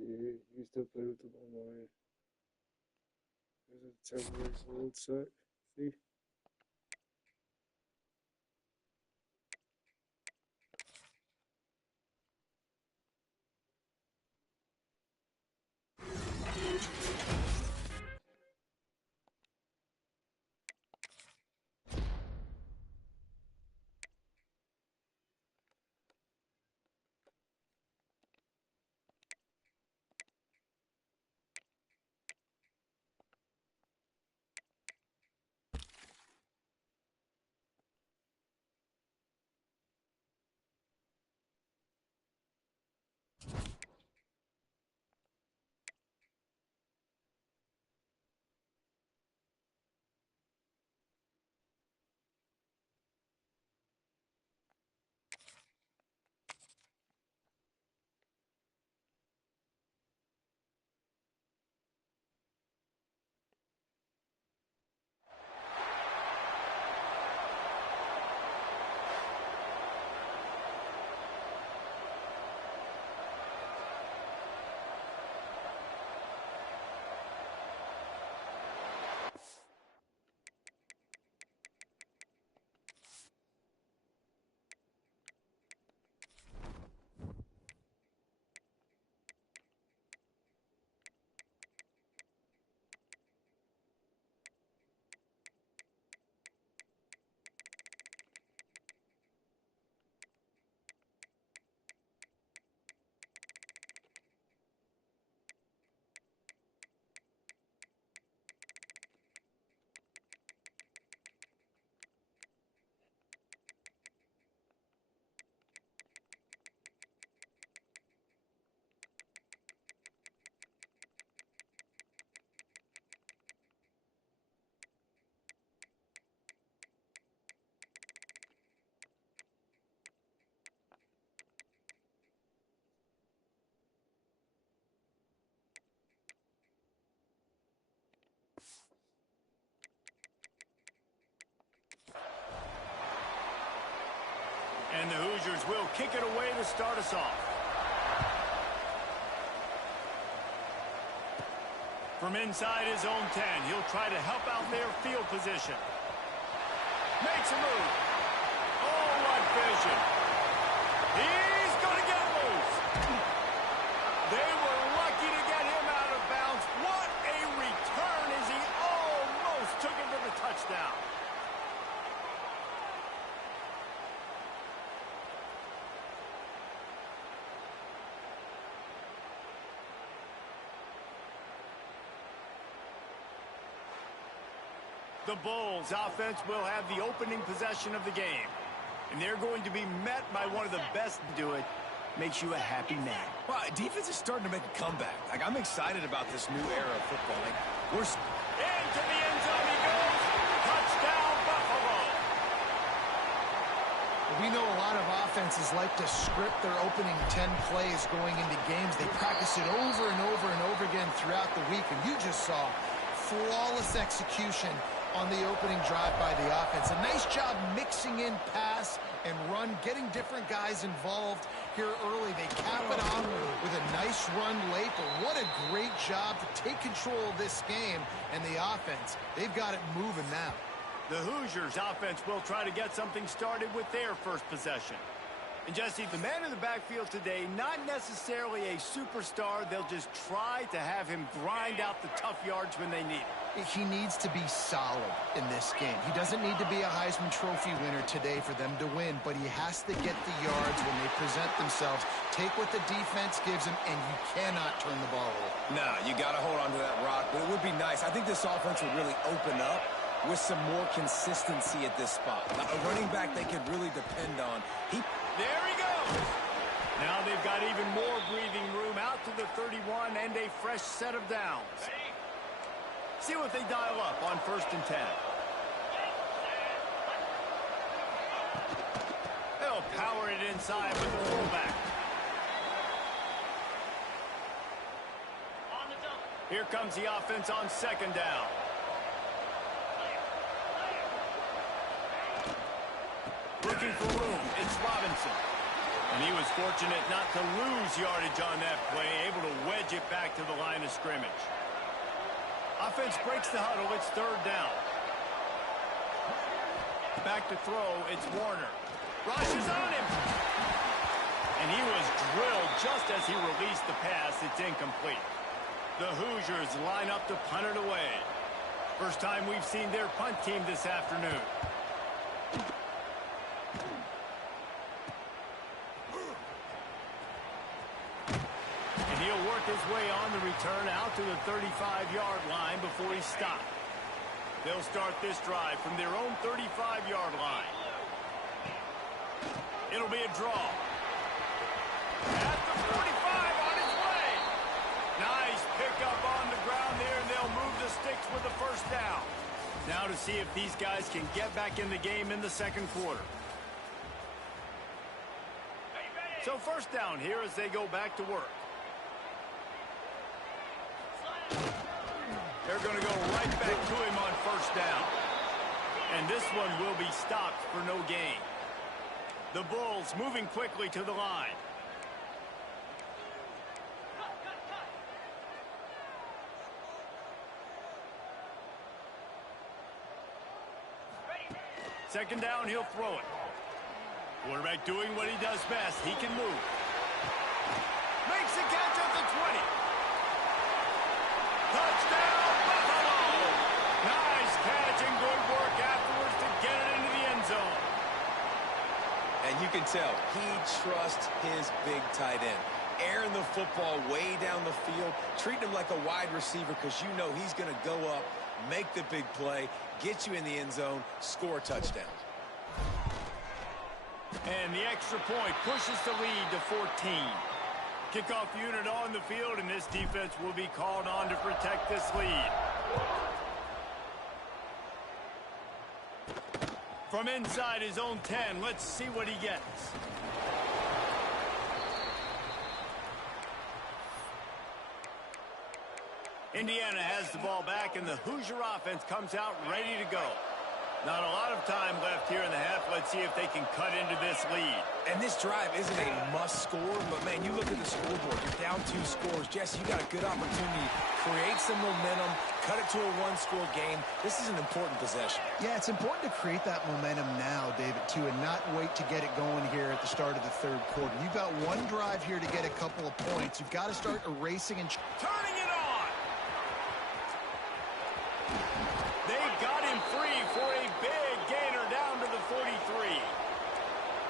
You still play with the ball, Mario. There's a 10 years old set. See? And the Hoosiers will kick it away to start us off. From inside his own 10, he'll try to help out their field position. Makes a move. Oh, what vision. He's going to get loose. They were lucky to get him out of bounds. What a return as he almost took it for the touchdown. The Bulls offense will have the opening possession of the game. And they're going to be met by one of the best to do it. Makes you a happy man. Well, defense is starting to make a comeback. Like, I'm excited about this new era of football. Like, we're... Into the end zone he goes. Touchdown, Buffalo. We know a lot of offenses like to script their opening 10 plays going into games. They practice it over and over and over again throughout the week. And you just saw flawless execution on the opening drive by the offense. A nice job mixing in pass and run, getting different guys involved here early. They cap it off with a nice run late, but what a great job to take control of this game. And the offense, they've got it moving now. The Hoosiers offense will try to get something started with their first possession. And Jesse, the man in the backfield today, not necessarily a superstar. They'll just try to have him grind out the tough yards when they need it. He needs to be solid in this game. He doesn't need to be a Heisman Trophy winner today for them to win, but he has to get the yards when they present themselves. Take what the defense gives him, and you cannot turn the ball over. Nah, you got to hold on to that rock, but it would be nice. I think this offense would really open up with some more consistency at this spot. A running back they could really depend on. There he goes. Now they've got even more breathing room out to the 31 and a fresh set of downs. See what they dial up on 1st and 10. They'll power it inside with the fullback. Here comes the offense on 2nd down. Looking for room. It's Robinson. And he was fortunate not to lose yardage on that play, able to wedge it back to the line of scrimmage. Offense breaks the huddle. It's third down. Back to throw. It's Warner. Rushes on him. And he was drilled just as he released the pass. It's incomplete. The Hoosiers line up to punt it away. First time we've seen their punt team this afternoon. And he'll work his way on the return out to the 35-yard line before he's stopped. They'll start this drive from their own 35-yard line. It'll be a draw. At the 45 on his way. Nice pickup on the ground there, and they'll move the sticks with the first down. Now to see if these guys can get back in the game in the second quarter. So first down here as they go back to work. They're going to go right back to him on first down. And this one will be stopped for no gain. The Bulls moving quickly to the line. Second down, he'll throw it. Quarterback doing what he does best. He can move. Makes the catch at the 20. Touchdown, Buffalo! Nice catch and good work afterwards to get it into the end zone. And you can tell he trusts his big tight end. Airing the football way down the field, treating him like a wide receiver because you know he's going to go up, make the big play, get you in the end zone, score a touchdown. And the extra point pushes the lead to 14. Kickoff unit on the field, and this defense will be called on to protect this lead. From inside his own 10, let's see what he gets. Indiana has the ball back, and the Hoosier offense comes out ready to go. Not a lot of time left here in the half. Let's see if they can cut into this lead. And this drive isn't a must score, but, man, you look at the scoreboard. You're down 2 scores. Jesse, you got a good opportunity. Create some momentum. Cut it to a 1-score game. This is an important possession. Yeah, it's important to create that momentum now, David, too, and not wait to get it going here at the start of the third quarter. You've got one drive here to get a couple of points. You've got to start erasing and turning it on. They got him free for a big gainer down to the 43.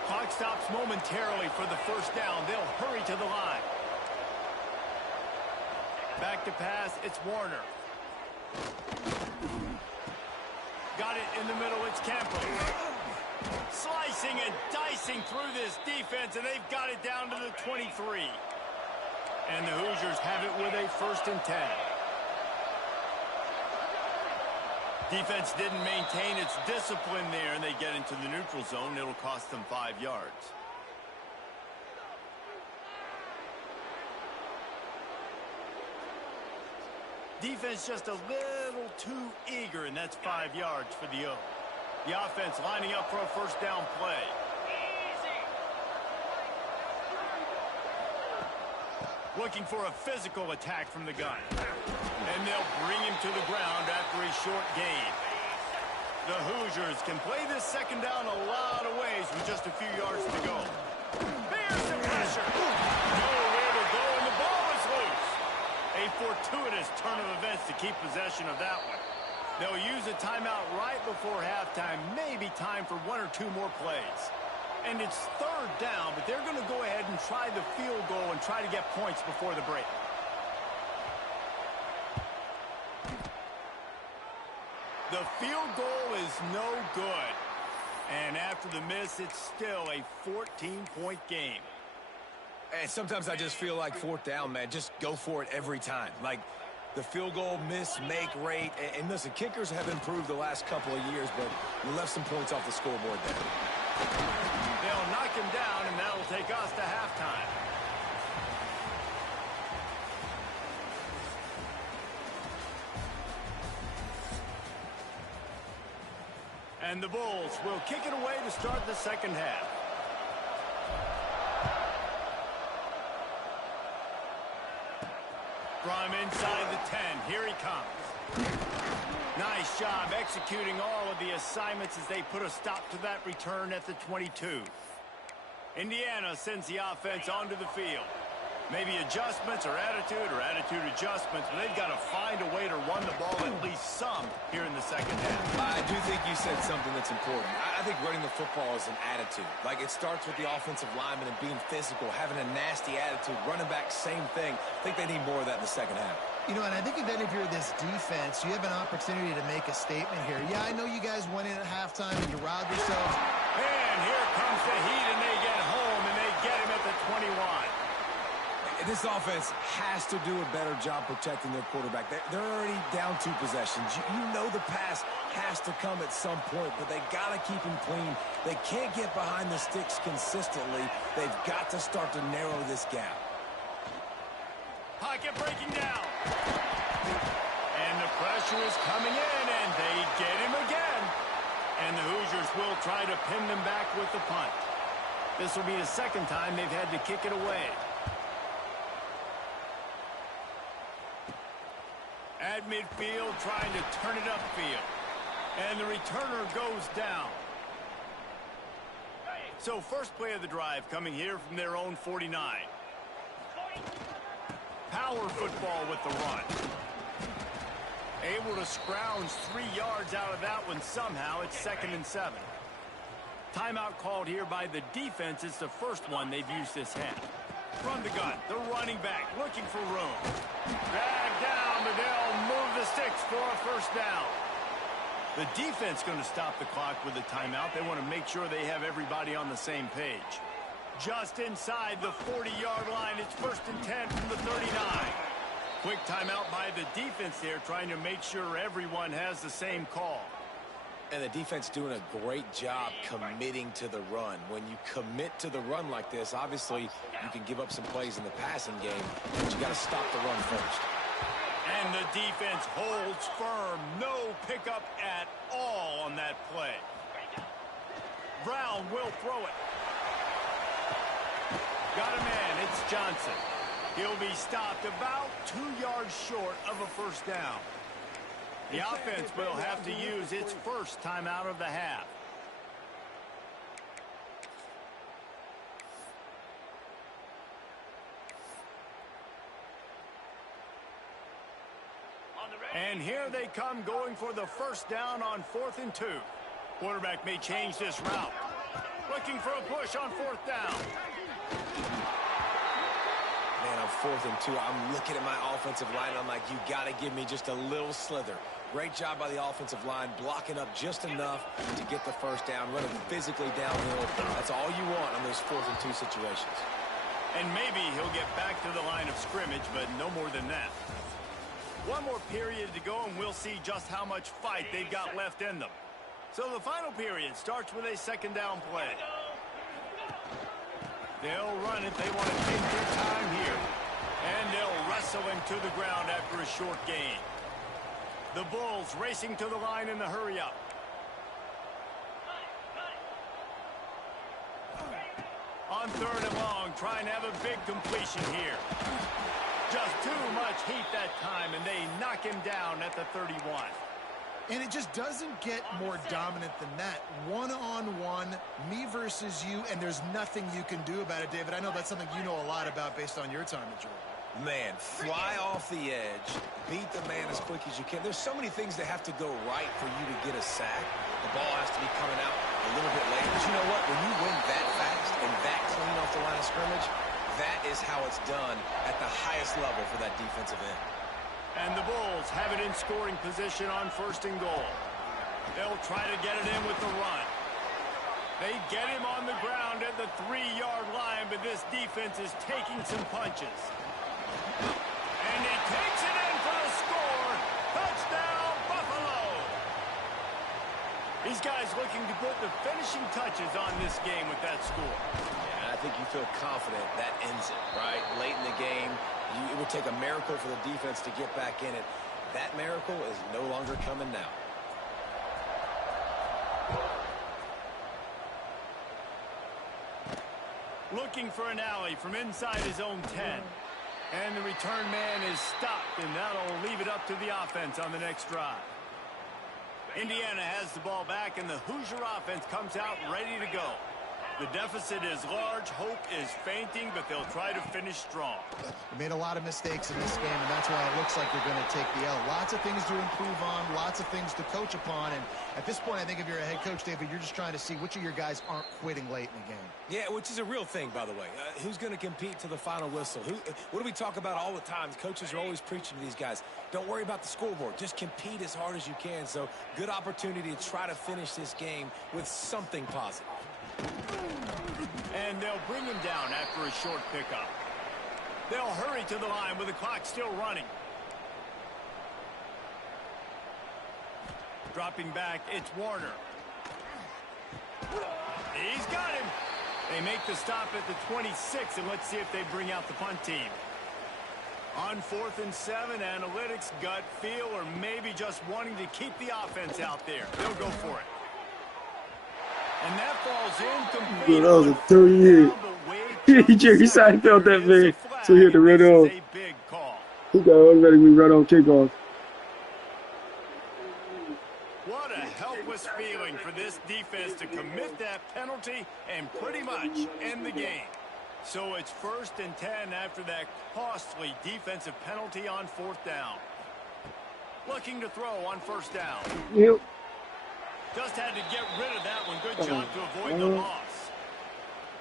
Clock stops momentarily for the first down. They'll hurry to the line. Back to pass, it's Warner. Got it in the middle, it's Campbell. Slicing and dicing through this defense, and they've got it down to the 23. And the Hoosiers have it with a 1st and 10. Defense didn't maintain its discipline there, and they get into the neutral zone. It'll cost them 5 yards. Defense just a little too eager, and that's 5 yards for the O. The offense lining up for a first down play. Looking for a physical attack from the gun. And they'll bring him to the ground after a short gain. The Hoosiers can play this second down a lot of ways with just a few yards to go. There's the pressure. Nowhere to go, and the ball is loose. A fortuitous turn of events to keep possession of that one. They'll use a timeout right before halftime. Maybe time for 1 or 2 more plays. And it's third down, but they're going to go ahead and try the field goal and try to get points before the break. The field goal is no good. And after the miss, it's still a 14-point game. And sometimes I just feel like 4th down, man. Just go for it every time. Like the field goal miss, make rate. And listen, kickers have improved the last couple of years, but you left some points off the scoreboard there. They'll knock him down, and that'll take us to halftime. And the Bulls will kick it away to start the second half. From inside the 10, here he comes. Nice job executing all of the assignments as they put a stop to that return at the 22. Indiana sends the offense onto the field. Maybe adjustments or attitude adjustments, but they've got to find a way to run the ball at least some here in the second half. I do think you said something that's important. I think running the football is an attitude. Like, it starts with the offensive lineman and being physical, having a nasty attitude. Running back, same thing. I think they need more of that in the second half. You know, and I think then if you're this defense, you have an opportunity to make a statement here. Yeah, I know you guys went in at halftime and you robbed yourselves. And here comes the heat, and they get home, and they get him at the 21. This offense has to do a better job protecting their quarterback. They're already down 2 possessions. You know the pass has to come at some point, but they got to keep him clean. They can't get behind the sticks consistently. They've got to start to narrow this gap. Pocket breaking down. And the pressure is coming in, and they get him again. And the Hoosiers will try to pin them back with the punt. This will be the second time they've had to kick it away. At midfield, trying to turn it upfield. And the returner goes down. So first play of the drive coming here from their own 49. Power football with the run. Able to scrounge 3 yards out of that one somehow. It's 2nd and 7. Timeout called here by the defense. It's the first one they've used this half. From the gun, the running back looking for room. Dragged down, but they'll move the sticks for a first down. The defense going to stop the clock with a timeout. They want to make sure they have everybody on the same page. Just inside the 40-yard line, it's 1st and 10 from the 39. Quick timeout by the defense there, trying to make sure everyone has the same call. And the defense doing a great job committing to the run. When you commit to the run like this, obviously you can give up some plays in the passing game, but you got to stop the run first. And the defense holds firm. No pickup at all on that play. Brown will throw it. Got a man. It's Johnson. He'll be stopped about 2 yards short of a first down. The offense will have to use its first timeout of the half. And here they come, going for the first down on 4th and 2. Quarterback may change this route. Looking for a push on 4th down. Man, on 4th and 2, I'm looking at my offensive line. I'm like, you got to give me just a little slither. Great job by the offensive line, blocking up just enough to get the first down, running physically downhill. That's all you want on those 4th and 2 situations. And maybe he'll get back to the line of scrimmage, but no more than that. One more period to go, and we'll see just how much fight they've got left in them. So the final period starts with a 2nd down play. They'll run it. They want to take their time here. And they'll wrestle him to the ground after a short gain. The Bulls racing to the line in the hurry-up. On 3rd and long, trying to have a big completion here. Just too much heat that time, and they knock him down at the 31. And it just doesn't get more dominant than that. One-on-one, me versus you, and there's nothing you can do about it, David. I know that's something you know a lot about based on your time at Georgia. Man, fly off the edge, beat the man as quick as you can. There's so many things that have to go right for you to get a sack. The ball has to be coming out a little bit late. But you know what? When you win that fast and that clean off the line of scrimmage, that is how it's done at the highest level for that defensive end. And the Bulls have it in scoring position on 1st and goal. They'll try to get it in with the run. They get him on the ground at the 3-yard line, but this defense is taking some punches. And he takes it in for the score. Touchdown, Buffalo. These guys looking to put the finishing touches on this game with that score. Yeah, I think you feel confident that ends it, right? Late in the game, it would take a miracle for the defense to get back in it. That miracle is no longer coming now. Looking for an alley from inside his own 10. And the return man is stopped, and that'll leave it up to the offense on the next drive. Indiana has the ball back, and the Hoosier offense comes out ready to go. The deficit is large, hope is fainting, but they'll try to finish strong. They made a lot of mistakes in this game, and that's why it looks like they're going to take the L. Lots of things to improve on, lots of things to coach upon, and at this point, I think if you're a head coach, David, you're just trying to see which of your guys aren't quitting late in the game. Yeah, which is a real thing, by the way. Who's going to compete to the final whistle? What do we talk about all the time? Coaches are always preaching to these guys. Don't worry about the scoreboard. Just compete as hard as you can. So, good opportunity to try to finish this game with something positive. And they'll bring him down after a short pickup. They'll hurry to the line with the clock still running. Dropping back, it's Warner. He's got him. They make the stop at the 26, and let's see if they bring out the punt team. On 4th and 7, analytics, gut feel, or maybe just wanting to keep the offense out there. They'll go for it. And that falls incomplete. Bro, that was a 30 hit. Jerry Seinfeld that man. So he had to run off. He got automatically run on kickoff. What a helpless feeling for this defense to commit that penalty and pretty much end the game. So it's 1st and 10 after that costly defensive penalty on 4th down. Looking to throw on 1st down. Yep. Just had to get rid of that one. Good job to avoid the loss.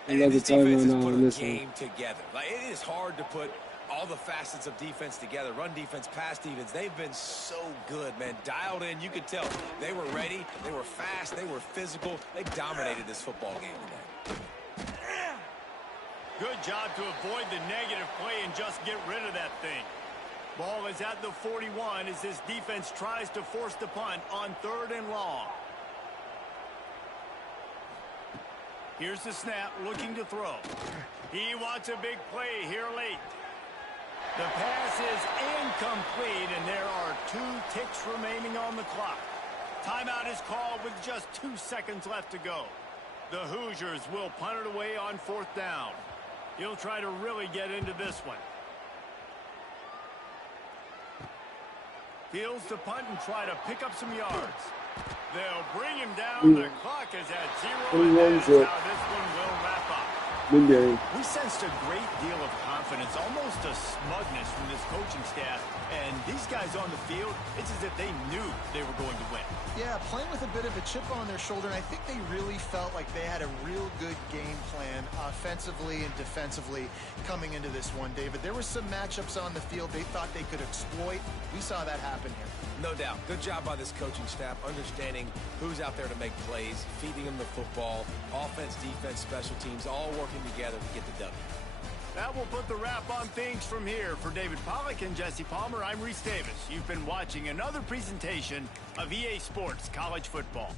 And Another this defense has timeline put on a this game one. together. Like, it is hard to put all the facets of defense together. Run defense, pass defense. They've been so good, man. Dialed in. You could tell they were ready. They were fast. They were physical. They dominated this football game today. Good job to avoid the negative play and just get rid of that thing. Ball is at the 41 as this defense tries to force the punt on 3rd and long. Here's the snap, looking to throw. He wants a big play here late. The pass is incomplete, and there are 2 ticks remaining on the clock. Timeout is called with just 2 seconds left to go. The Hoosiers will punt it away on 4th down. He'll try to really get into this one. Fields to punt and try to pick up some yards. They'll bring him down. The clock is at 0, and that is how this one will wrap up. We sensed a great deal of confidence, almost a smugness from this coaching staff. And these guys on the field, it's as if they knew they were going to win. Yeah, playing with a bit of a chip on their shoulder, and I think they really felt like they had a real good game plan offensively and defensively coming into this one, David. There were some matchups on the field they thought they could exploit. We saw that happen here. No doubt. Good job by this coaching staff, understanding who's out there to make plays, feeding them the football, offense, defense, special teams, all working together to get the W. That will put the wrap on things from here. For David Pollack and Jesse Palmer, I'm Reese Davis. You've been watching another presentation of EA Sports College Football.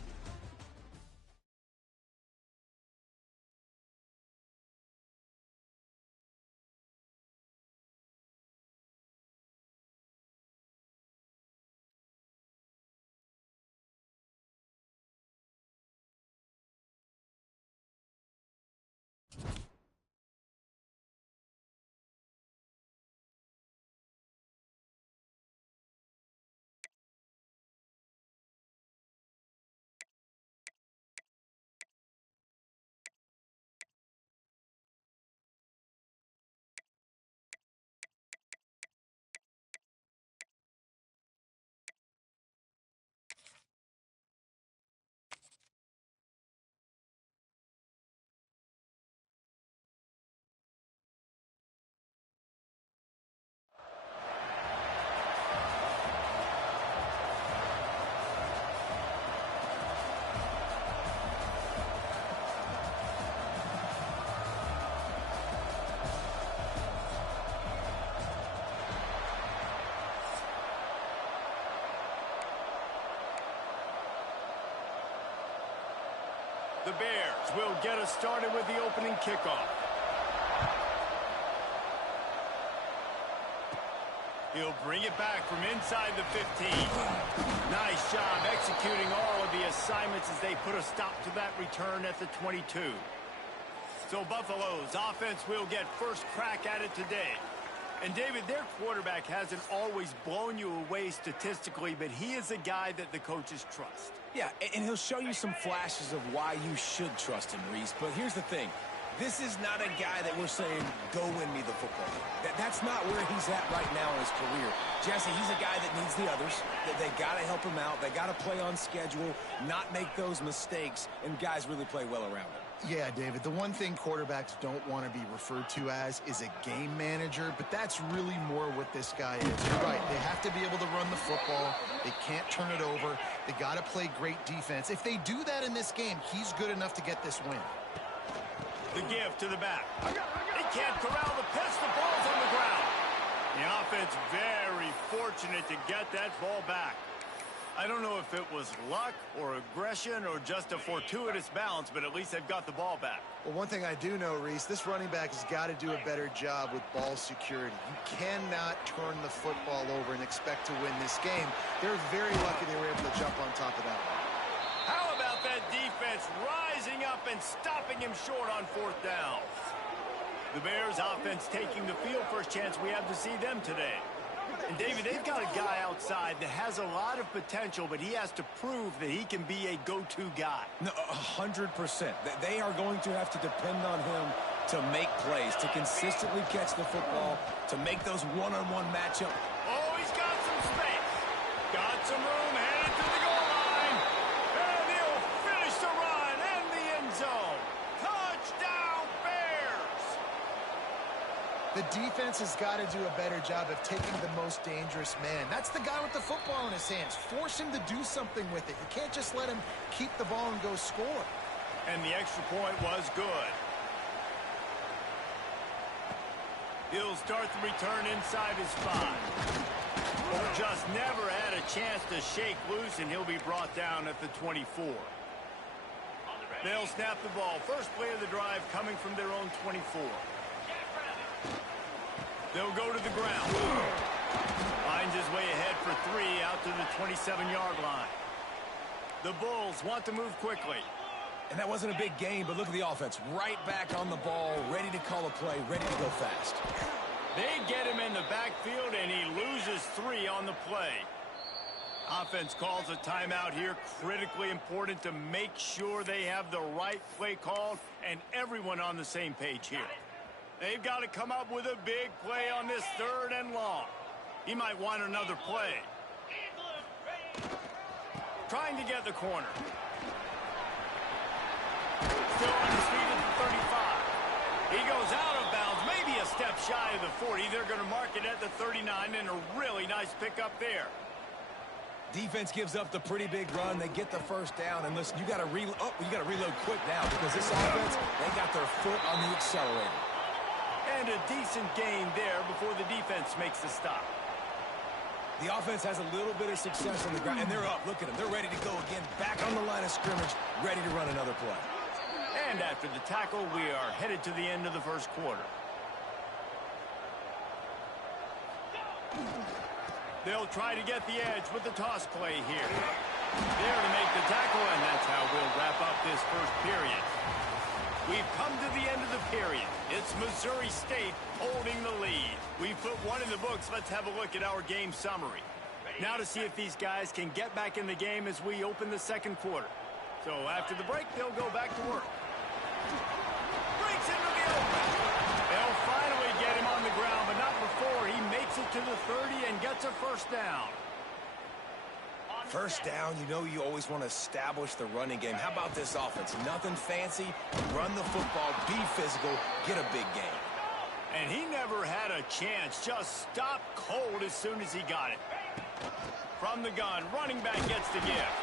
The Bears will get us started with the opening kickoff. He'll bring it back from inside the 15. Nice job executing all of the assignments as they put a stop to that return at the 22. So Buffalo's offense will get first crack at it today. And, David, their quarterback hasn't always blown you away statistically, but he is a guy that the coaches trust. Yeah, and he'll show you some flashes of why you should trust him, Reese. But here's the thing. This is not a guy that we're saying, go win me the football game. That's not where he's at right now in his career. Jesse, he's a guy that needs the others. They got to help him out. They got to play on schedule, not make those mistakes, and guys really play well around him. Yeah, David, the one thing quarterbacks don't want to be referred to as is a game manager, but that's really more what this guy is. You're right, they have to be able to run the football. They can't turn it over. They got to play great defense. If they do that in this game, he's good enough to get this win. The give to the back. They can't corral the pitch. The ball's on the ground. The offense very fortunate to get that ball back. I don't know if it was luck or aggression or just a fortuitous bounce, but at least they've got the ball back. Well, one thing I do know, Reese, this running back has got to do a better job with ball security. You cannot turn the football over and expect to win this game. They're very lucky they were able to jump on top of that one. How about that defense rising up and stopping him short on fourth down? The Bears offense taking the field. First chance we have to see them today. And, David, they've got a guy outside that has a lot of potential, but he has to prove that he can be a go-to guy. No, 100%. They are going to have to depend on him to make plays, to consistently catch the football, to make those one-on-one matchups. Oh, he's got some space. Got some room, headed to the goal line. And he'll finish the run in the end zone. Touchdown, Bears! The defense has got to do a better job of taking the most dangerous man. That's the guy with the football in his hands. Force him to do something with it. You can't just let him keep the ball and go score. And the extra point was good. He'll start the return inside his 5. Just never had a chance to shake loose, and he'll be brought down at the 24. They'll snap the ball. First play of the drive coming from their own 24. They'll go to the ground. Finds his way ahead for 3 out to the 27-yard line. The Bulls want to move quickly. And that wasn't a big game, but look at the offense. Right back on the ball, ready to call a play, ready to go fast. They get him in the backfield, and he loses 3 on the play. Offense calls a timeout here. Critically important to make sure they have the right play called and everyone on the same page here. They've got to come up with a big play on this 3rd and long. He might want another play. Trying to get the corner. Still on his feet at the 35. He goes out of bounds, maybe a step shy of the 40. They're going to mark it at the 39, and a really nice pickup there. Defense gives up the pretty big run. They get the first down, and listen, you got to reload quick now because this offense, they got their foot on the accelerator. And a decent gain there before the defense makes the stop. The offense has a little bit of success on the ground, and they're up. Look at them. They're ready to go again, back on the line of scrimmage, ready to run another play. And after the tackle, we are headed to the end of the first quarter. They'll try to get the edge with the toss play here. There to make the tackle, and that's how we'll wrap up this first period. We've come to the end of the period. It's Missouri State holding the lead. We've put 1 in the books. Let's have a look at our game summary. Now to see if these guys can get back in the game as we open the second quarter. So after the break, they'll go back to work. Breaks into the open. They'll finally get him on the ground, but not before he makes it to the 30 and gets a first down. First down, you know you always want to establish the running game. How about this offense? Nothing fancy. Run the football, be physical, get a big gain. And he never had a chance. Just stopped cold as soon as he got it. From the gun, running back gets the gift.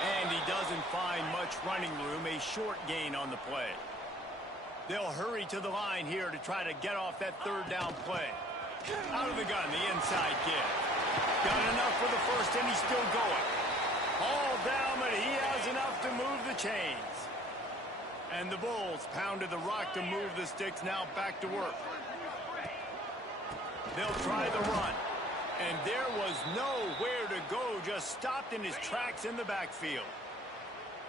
And he doesn't find much running room, a short gain on the play. They'll hurry to the line here to try to get off that 3rd down play. Out of the gun, the inside gift. Got enough for the first, and he's still going. All down, but he has enough to move the chains. And the Bulls pounded the rock to move the sticks, now back to work. They'll try the run. And there was nowhere to go, just stopped in his tracks in the backfield.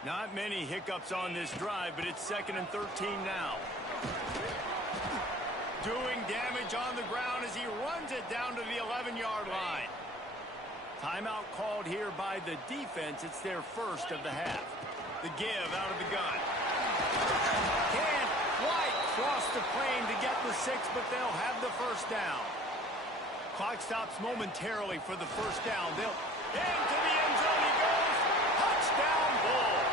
Not many hiccups on this drive, but it's 2nd and 13 now. doing damage on the ground as he runs it down to the 11-yard line. Timeout called here by the defense. It's their first of the half. The give out of the gun. Can't quite cross the plane to get the 6, but they'll have the first down. Clock stops momentarily for the first down. They'll into the end zone he goes. Touchdown, Bulls.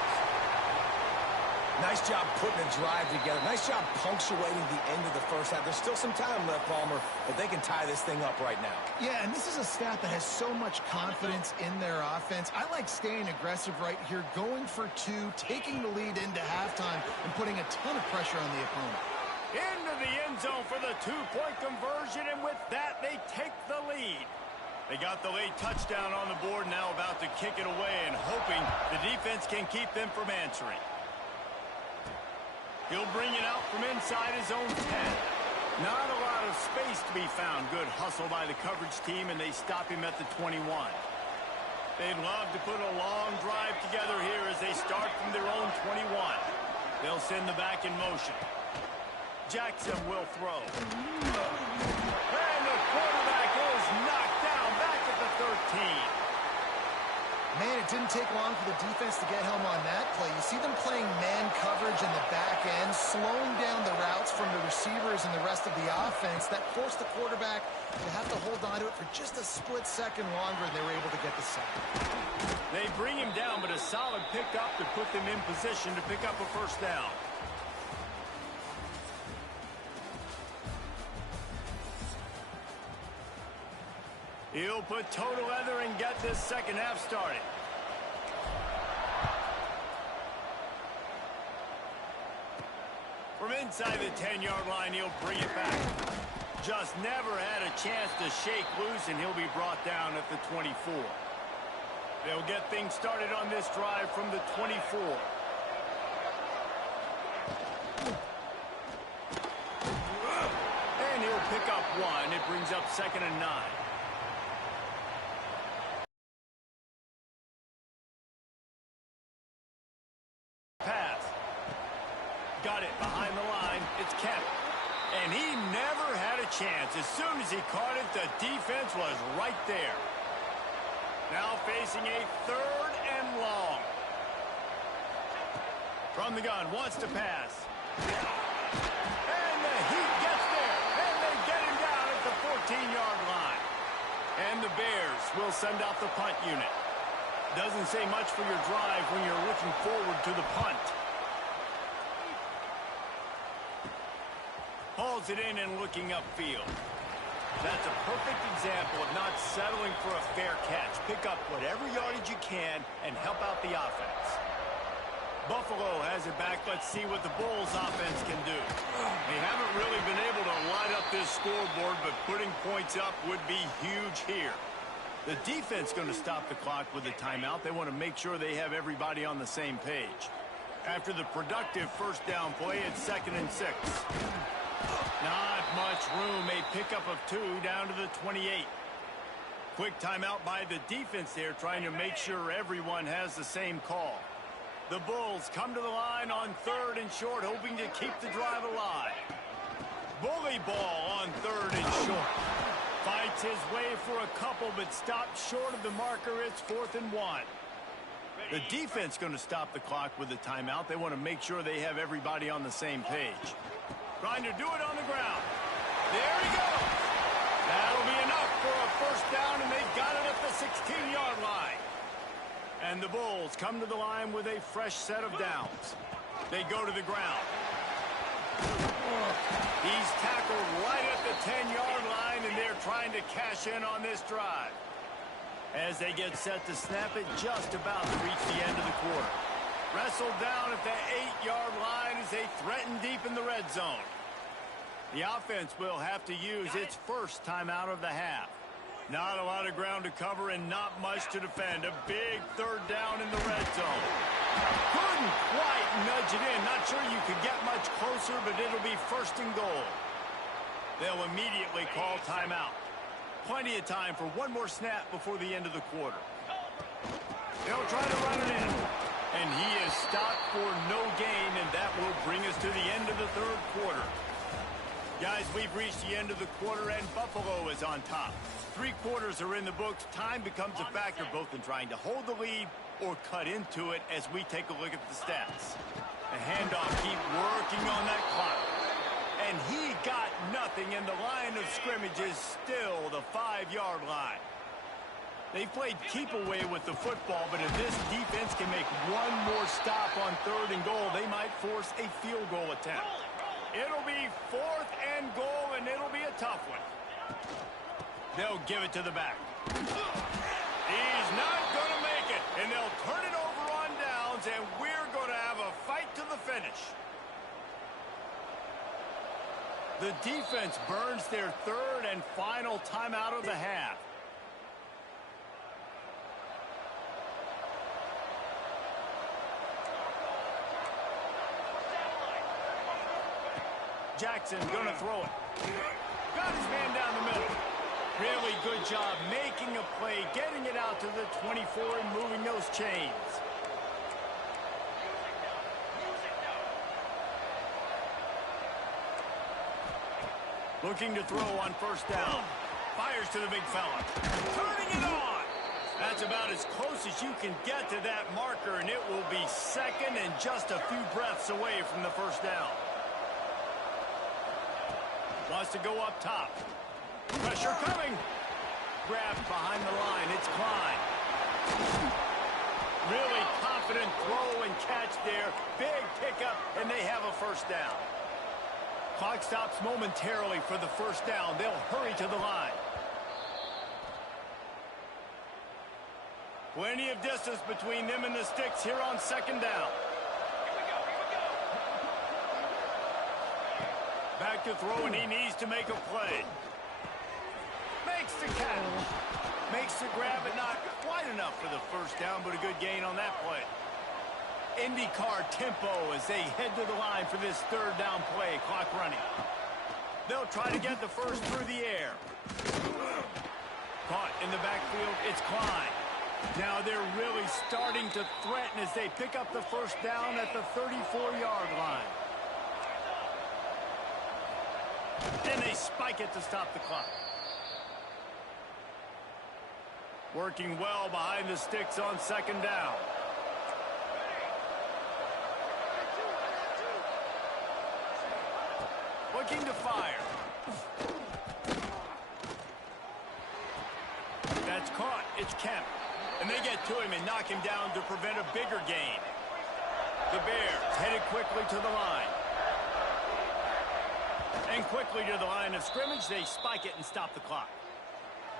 Nice job putting a drive together. Nice job punctuating the end of the first half. There's still some time left, Palmer, but they can tie this thing up right now. Yeah, and this is a staff that has so much confidence in their offense. I like staying aggressive right here, going for 2, taking the lead into halftime, and putting a ton of pressure on the opponent. Into the end zone for the 2-point conversion, and with that, they take the lead. They got the late touchdown on the board, now about to kick it away and hoping the defense can keep them from answering. He'll bring it out from inside his own 10. Not a lot of space to be found. Good hustle by the coverage team, and they stop him at the 21. They'd love to put a long drive together here as they start from their own 21. They'll send the back in motion. Jackson will throw. And the quarterback is knocked down back at the 13. Man, it didn't take long for the defense to get home on that play. You see them playing man coverage in the back end, slowing down the routes from the receivers and the rest of the offense. That forced the quarterback to have to hold on to it for just a split second longer, and they were able to get the sack. They bring him down, but a solid pickup to put them in position to pick up a first down. He'll put total leather and get this second half started. From inside the 10-yard line, he'll bring it back. Just never had a chance to shake loose, and he'll be brought down at the 24. They'll get things started on this drive from the 24. And he'll pick up 1. It brings up 2nd and 9. Pass. Got it behind the line. It's Kemp. And he never had a chance. As soon as he caught it, the defense was right there. Now facing a 3rd and long. From the gun, wants to pass. And the Heat gets there. And they get him down at the 14-yard line. And the Bears will send out the punt unit. Doesn't say much for your drive when you're looking forward to the punt. Hauls it in and looking upfield. That's a perfect example of not settling for a fair catch. Pick up whatever yardage you can and help out the offense. Buffalo has it back. Let's see what the Bulls offense can do. They haven't really been able to light up this scoreboard, but putting points up would be huge here. The defense going to stop the clock with a timeout. They want to make sure they have everybody on the same page. After the productive first down play, it's 2nd and 6. Not much room. A pickup of 2 down to the 28. Quick timeout by the defense there, trying to make sure everyone has the same call. The Bulls come to the line on 3rd and short, hoping to keep the drive alive. Bully ball on 3rd and short. Fights his way for a couple, but stops short of the marker. It's 4th and 1. The defense going to stop the clock with a timeout. They want to make sure they have everybody on the same page. Trying to do it on the ground. There he goes. That'll be enough for a first down, and they've got it at the 16-yard line. And the Bulls come to the line with a fresh set of downs. They go to the ground. He's tackled right at the 10-yard line, and they're trying to cash in on this drive. As they get set to snap it, just about to reach the end of the quarter. Wrestled down at the 8-yard line as they threaten deep in the red zone. The offense will have to use its first timeout of the half. Not a lot of ground to cover and not much to defend. A big 3rd down in the red zone. Couldn't quite nudge it in. Not sure you could get much closer, but it'll be 1st and goal. They'll immediately call timeout. Plenty of time for one more snap before the end of the quarter. They'll try to run it in. And he is stopped for no gain, and that will bring us to the end of the 3rd quarter. Guys, we've reached the end of the quarter, and Buffalo is on top. 3 quarters are in the books. Time becomes a factor both in trying to hold the lead or cut into it as we take a look at the stats. The handoff, keep working on that clock. And he got nothing, and the line of scrimmage is still the 5-yard line. They played keep away with the football, but if this defense can make one more stop on 3rd and goal, they might force a field goal attempt. It'll be 4th and goal, and it'll be a tough one. They'll give it to the back. He's not going to make it, and they'll turn it over on downs, and we're going to have a fight to the finish. The defense burns their 3rd and final timeout of the half. Jackson going to throw it. Got his man down the middle. Really good job making a play, getting it out to the 24 and moving those chains. Looking to throw on 1st down. Fires to the big fella. Turning it on. That's about as close as you can get to that marker, and it will be 2nd and just a few breaths away from the 1st down. Wants to go up top. Pressure coming. Grabbed behind the line. It's Klein. Really confident throw and catch there. Big pickup, and they have a 1st down. Clock stops momentarily for the 1st down. They'll hurry to the line. Plenty of distance between them and the sticks here on 2nd down. Back to throw, and he needs to make a play. Makes the catch. Makes the grab, but not quite enough for the 1st down, but a good gain on that play. IndyCar tempo as they head to the line for this 3rd down play. Clock running. They'll try to get the 1st through the air. Caught in the backfield. It's Klein. Now they're really starting to threaten as they pick up the 1st down at the 34-yard line. And they spike it to stop the clock. Working well behind the sticks on 2nd down. Looking to fire. That's caught. It's Kemp. And they get to him and knock him down to prevent a bigger gain. The Bears headed quickly to the line. And quickly to the line of scrimmage, they spike it and stop the clock.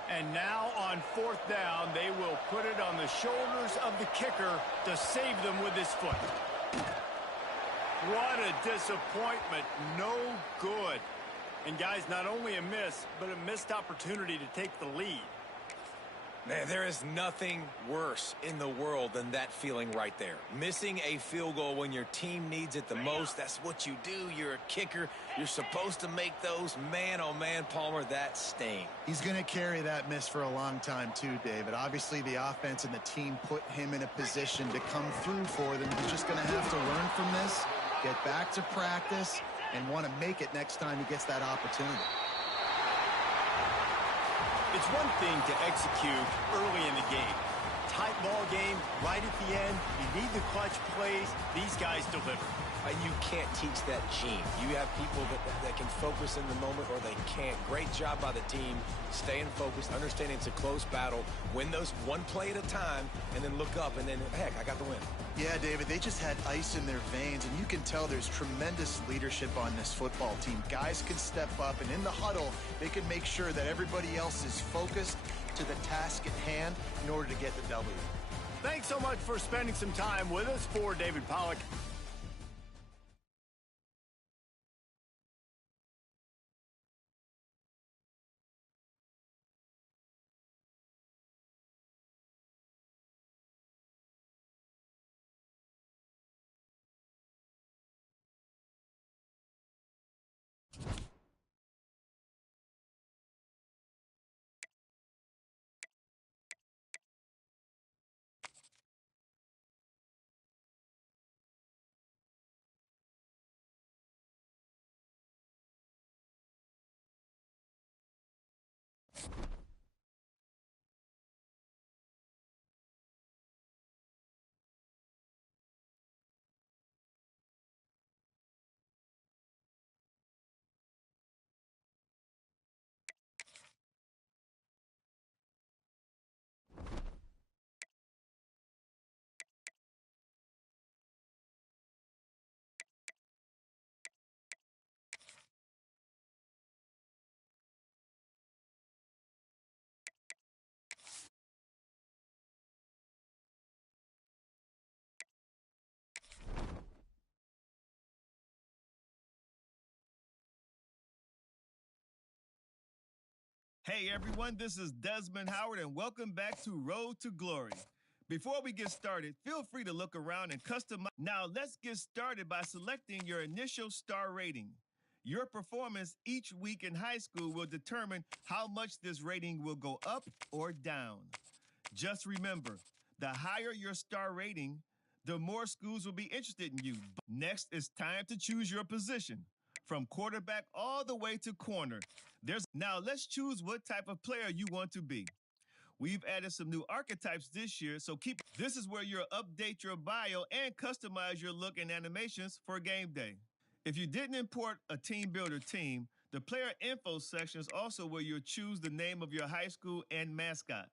And now on 4th down, they will put it on the shoulders of the kicker to save them with his foot. What a disappointment. No good. And guys, not only a miss, but a missed opportunity to take the lead. Man, there is nothing worse in the world than that feeling right there. Missing a field goal when your team needs it the most. That's what you do. You're a kicker. You're supposed to make those. Man, oh man, Palmer, that sting. He's going to carry that miss for a long time too, David. Obviously, the offense and the team put him in a position to come through for them. He's just going to have to learn from this, get back to practice, and want to make it next time he gets that opportunity. It's one thing to execute early in the game. Tight ball game, right at the end. You need the clutch plays. These guys deliver. And you can't teach that gene. You have people that can focus in the moment or they can't. Great job by the team, staying focused, understanding it's a close battle, win those one play at a time, and then look up, and then, heck, I got the win. Yeah, David, they just had ice in their veins, and you can tell there's tremendous leadership on this football team. Guys can step up, and in the huddle, they can make sure that everybody else is focused to the task at hand in order to get the W. Thanks so much for spending some time with us. For David Pollack, Hey everyone, this is Desmond Howard and welcome back to Road to Glory. Before we get started, feel free to look around and customize. Now let's get started by selecting your initial star rating. Your performance each week in high school will determine how much this rating will go up or down. Just remember, the higher your star rating, the more schools will be interested in you. Next, it's time to choose your position. From quarterback all the way to corner. Now let's choose what type of player you want to be. We've added some new archetypes this year, so this is where you'll update your bio and customize your look and animations for game day. If you didn't import a team builder team, the player info section is also where you'll choose the name of your high school and mascot.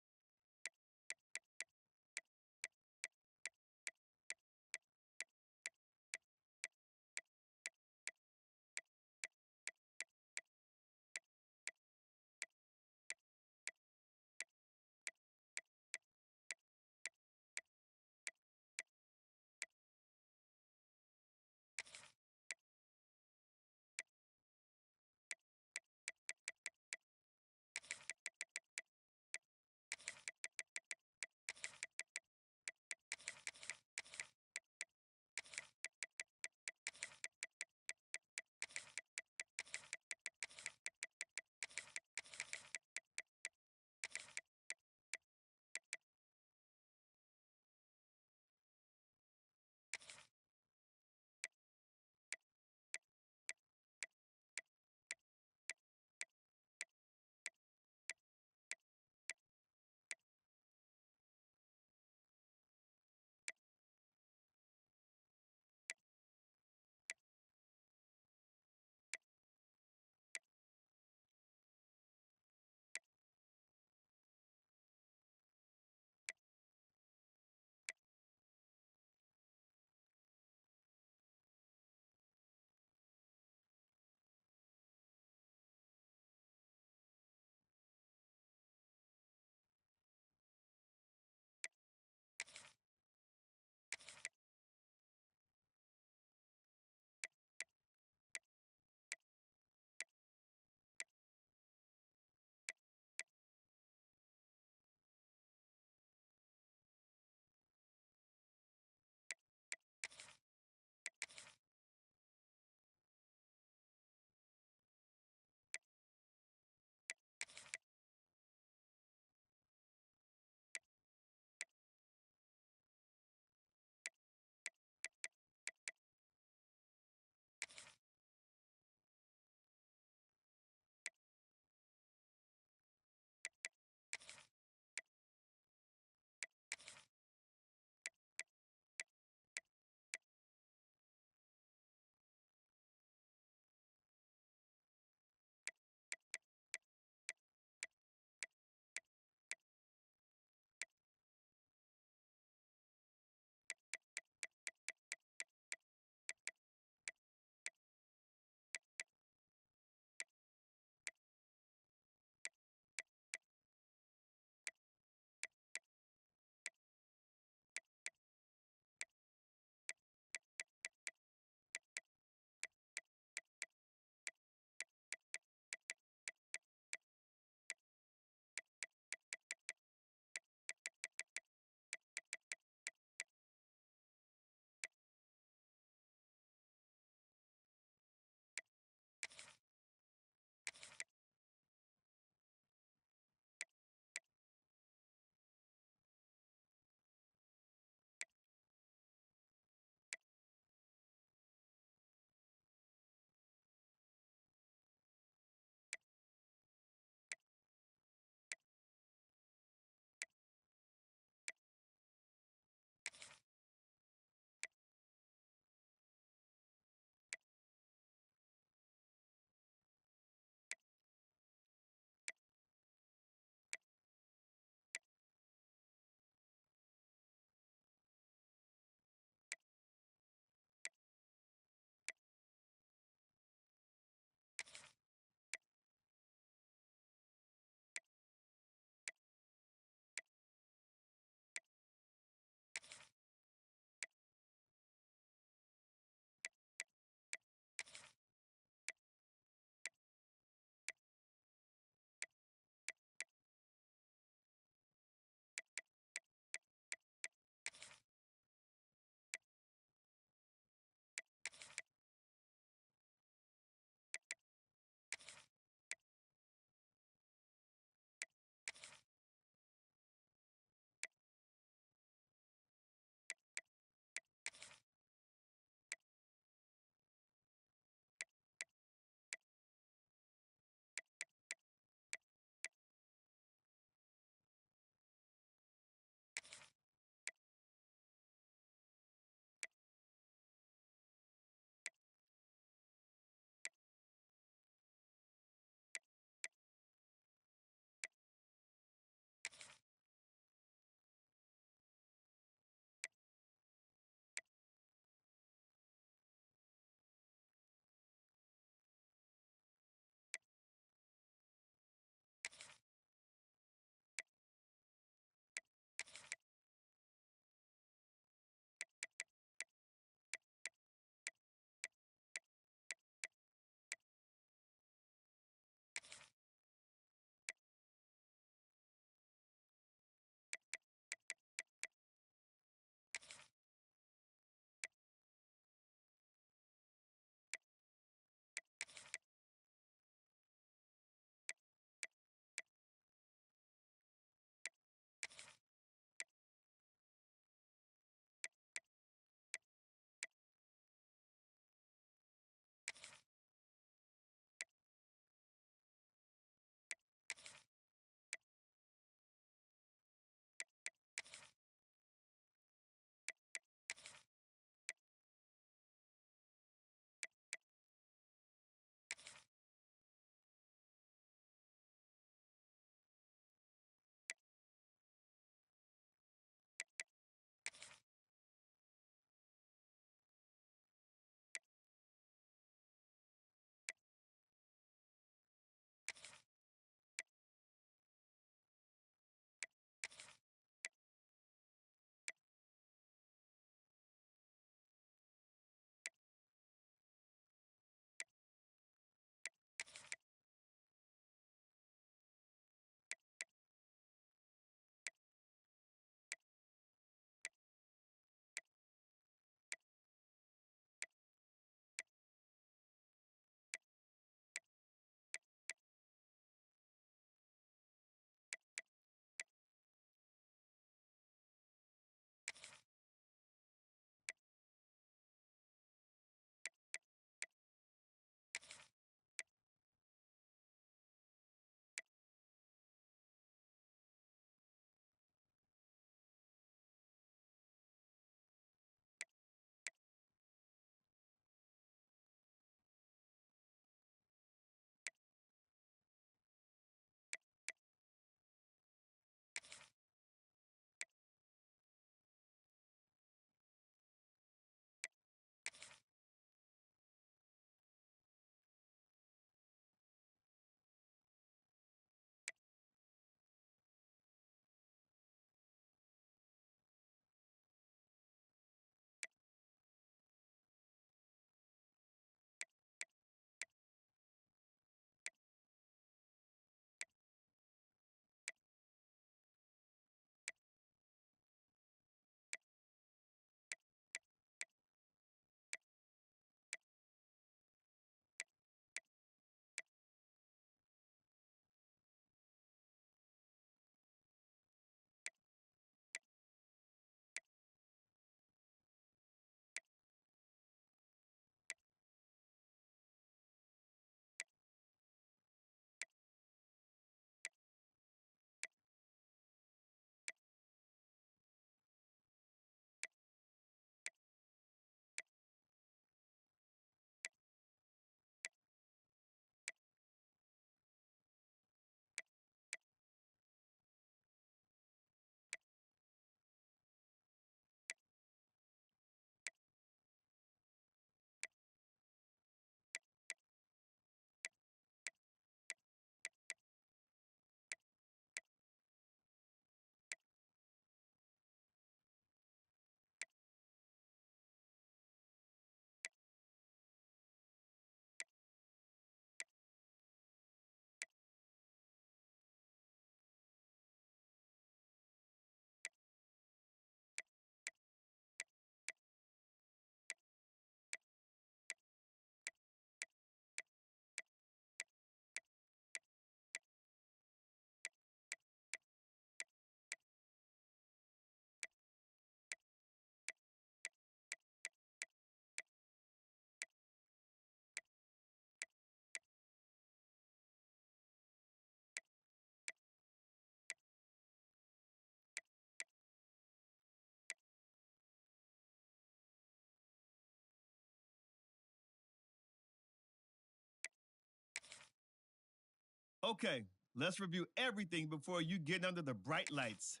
Okay, let's review everything before you get under the bright lights.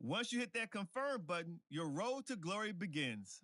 Once you hit that confirm button, your road to glory begins.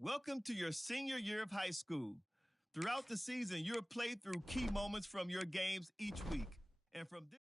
Welcome to your senior year of high school. Throughout the season, you'll play through key moments from your games each week. And from this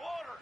water.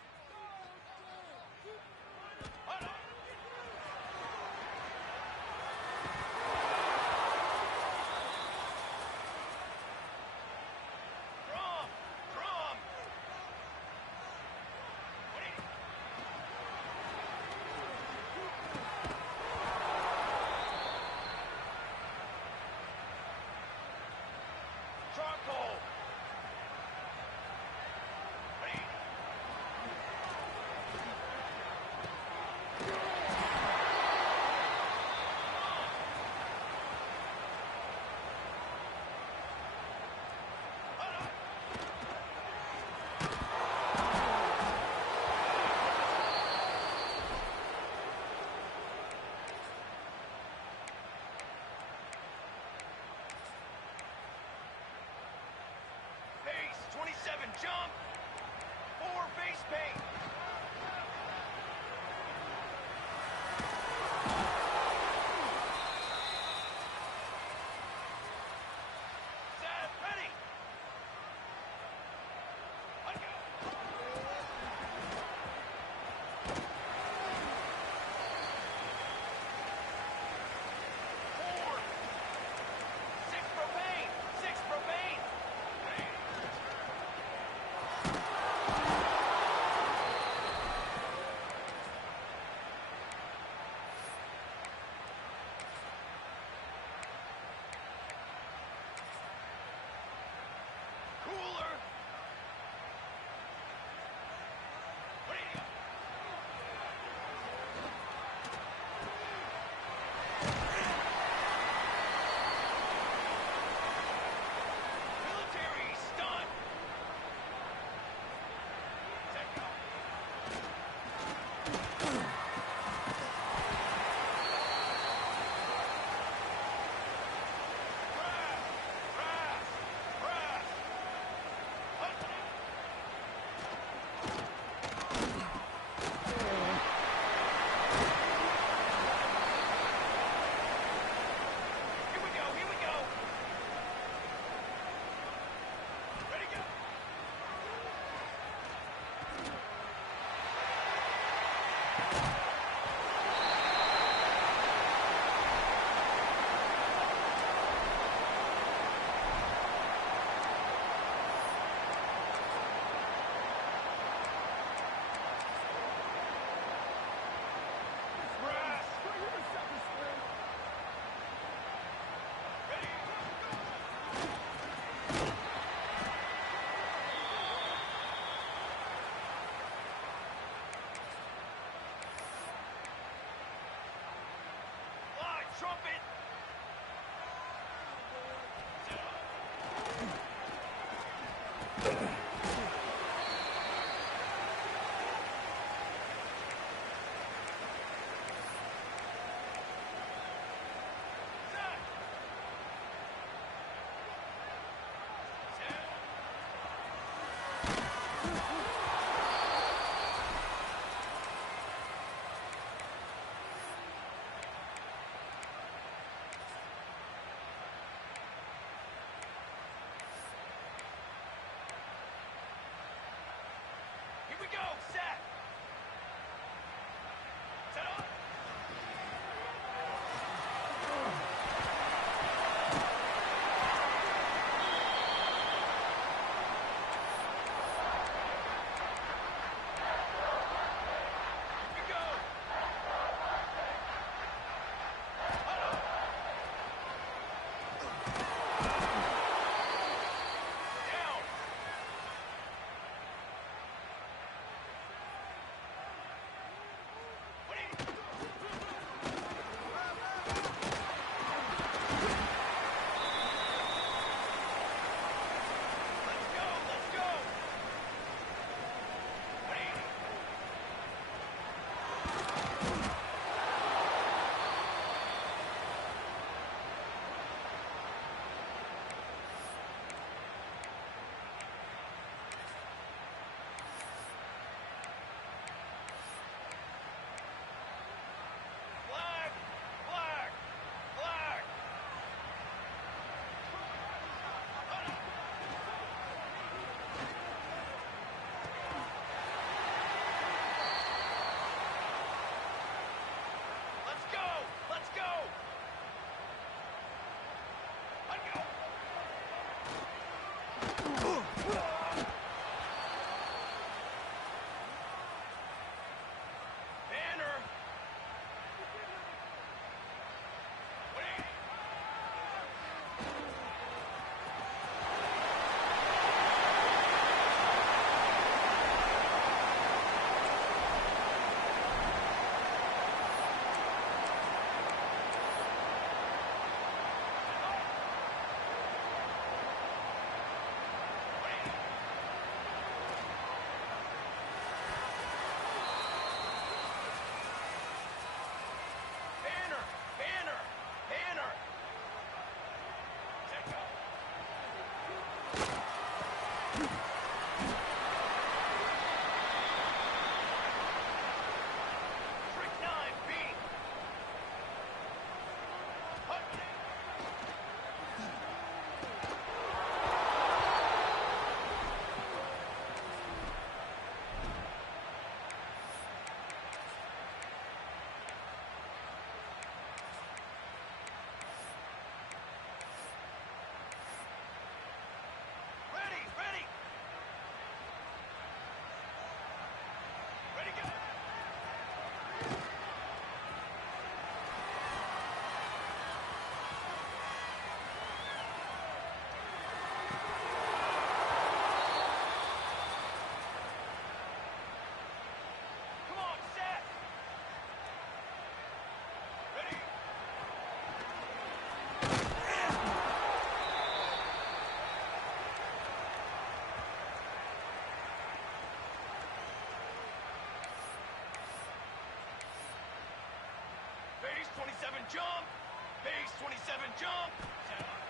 Here we go, set. Set up. Here we go. Down. Let's go, let's go. Ready? Flag! Flag! Flag! Let's go! Let's go! Let's go! Banner! Wait! Banner! Banner! Banner! Set go! Trick 9, B! Hut! Ready! Ready! Ready, go! Come on, set! Ready! Base 27 jump! Base 27 jump! Set up.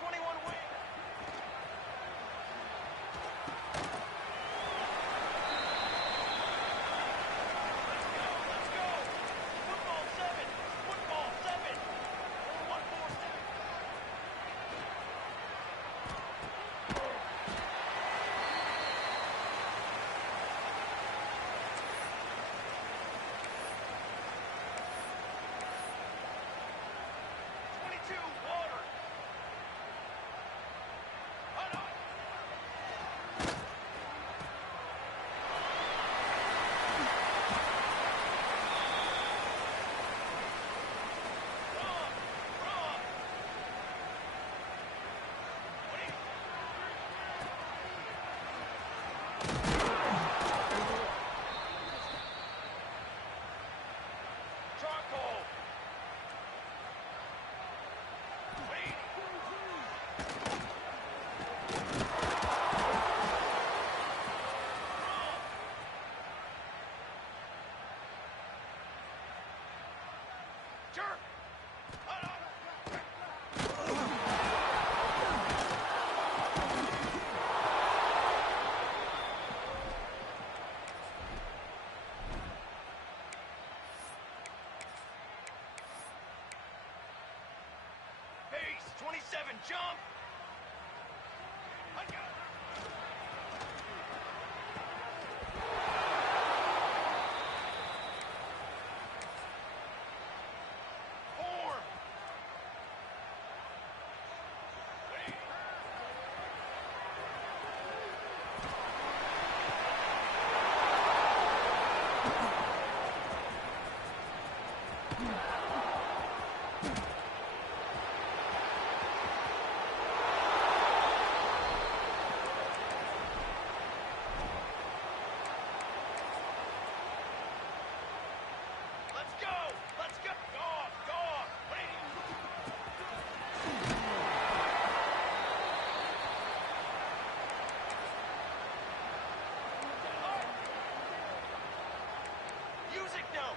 21 win. Let's go. Football 7. Football 7. 1-4-7. Water. Hold on. Wrong. Wait. Charcoal. Wait. Jerk. Hold on. Pace, 27, jump! I got it. Form! Wait. Let's go! Let's go! Go! Wait! Music note!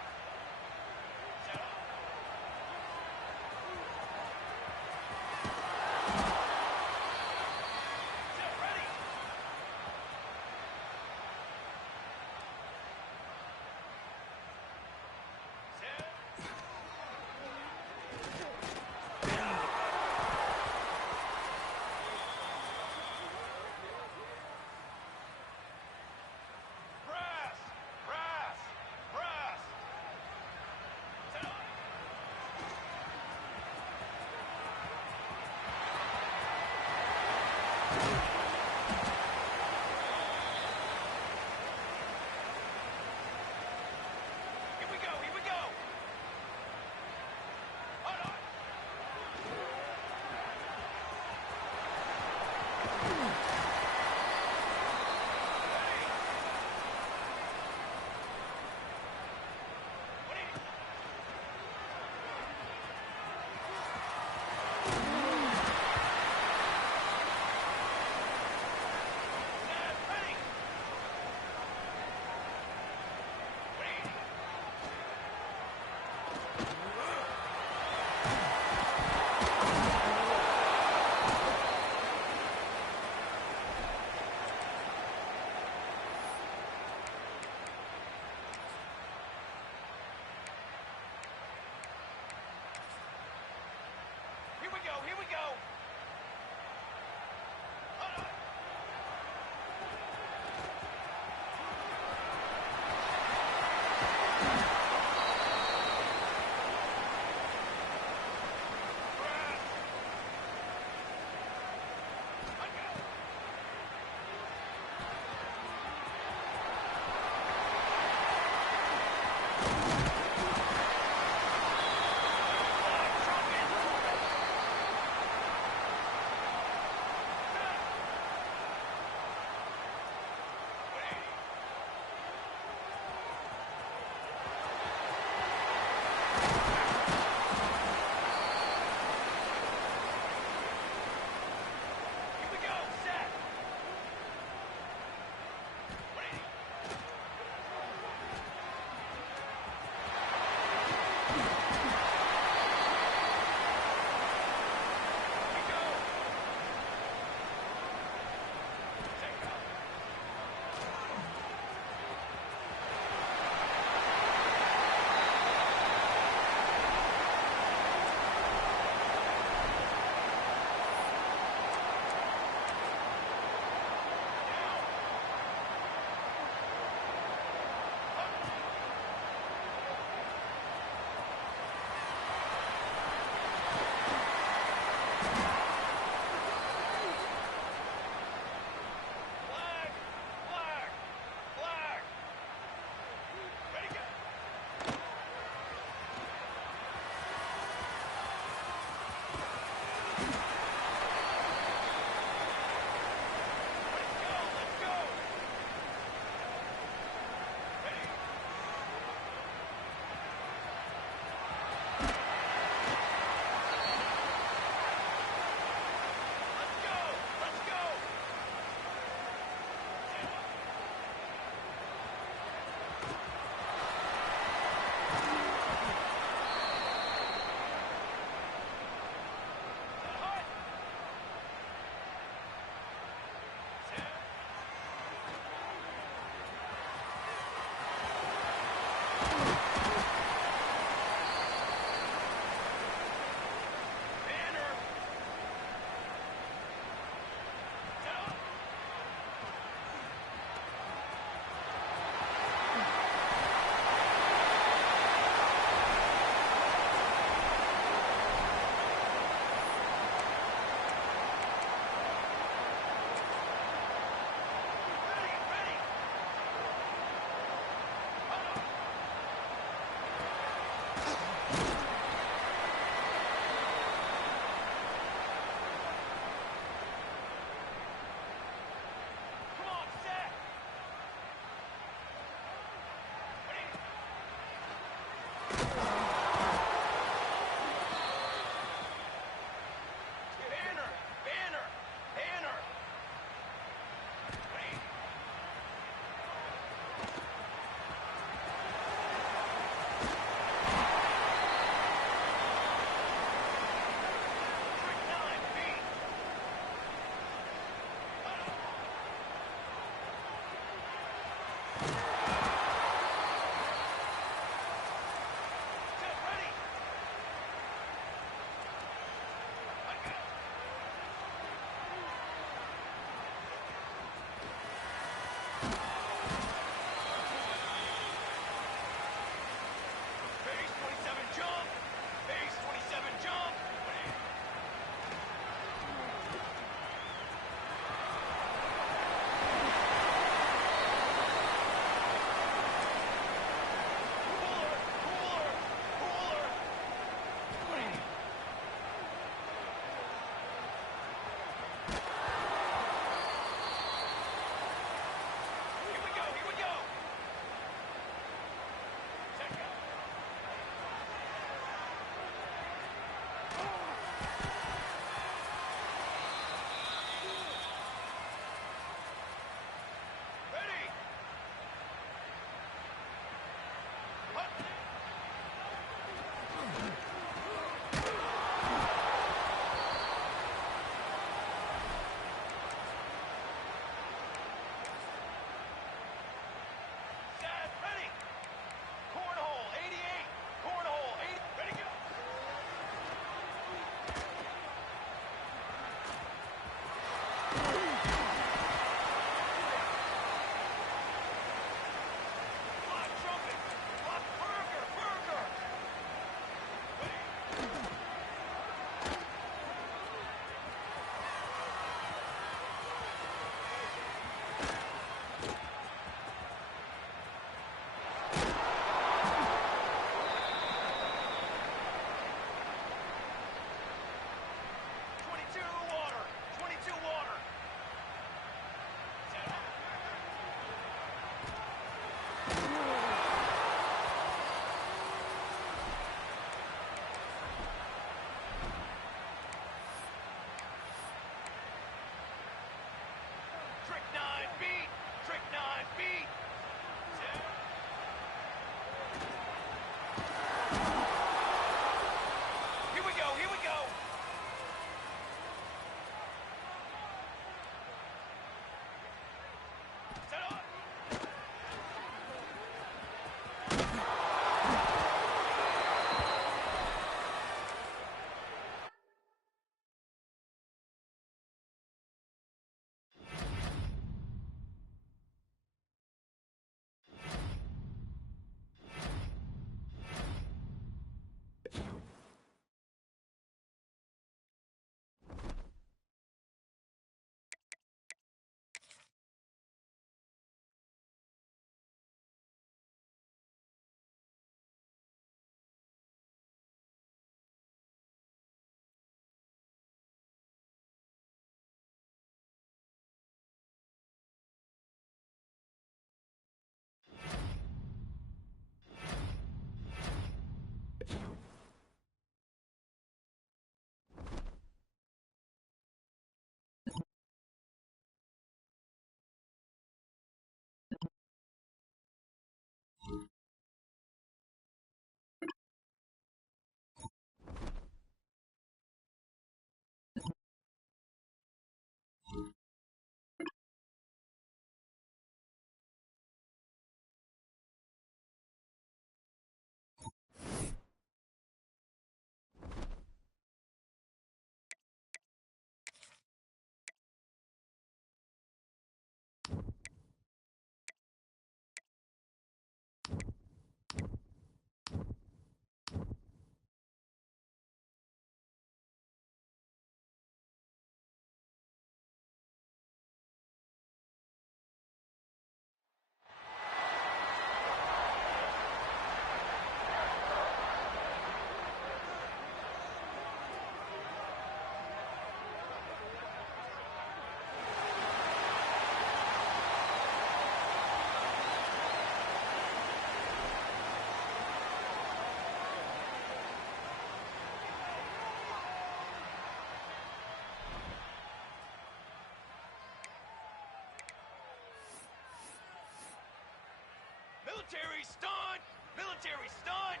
Military stunt! Military stunt!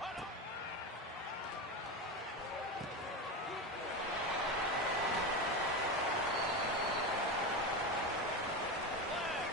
Hold on. Flag.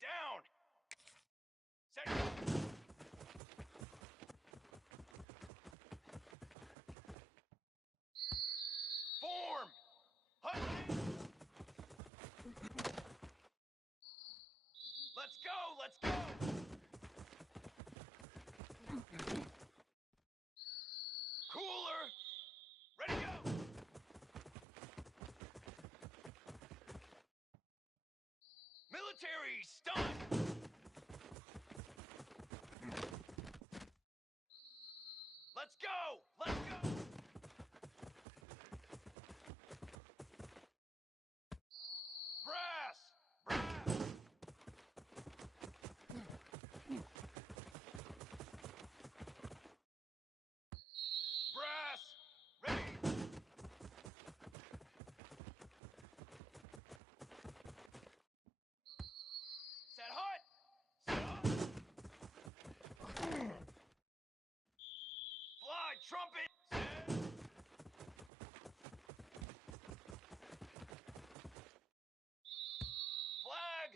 Down. Set. Form. Hut. Let's go. Let's go. Cooler. Ready, go. Military stun. Let's go. Let's go. Brass. Brass. Brass. Ready. Set hut. Set up. Fly trumpet. Set. Flag.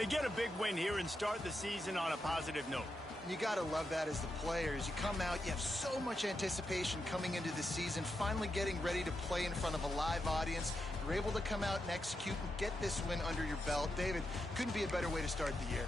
They get a big win here and start the season on a positive note. You got to love that as the players. You come out, you have so much anticipation coming into the season, finally getting ready to play in front of a live audience. You're able to come out and execute and get this win under your belt. David, couldn't be a better way to start the year.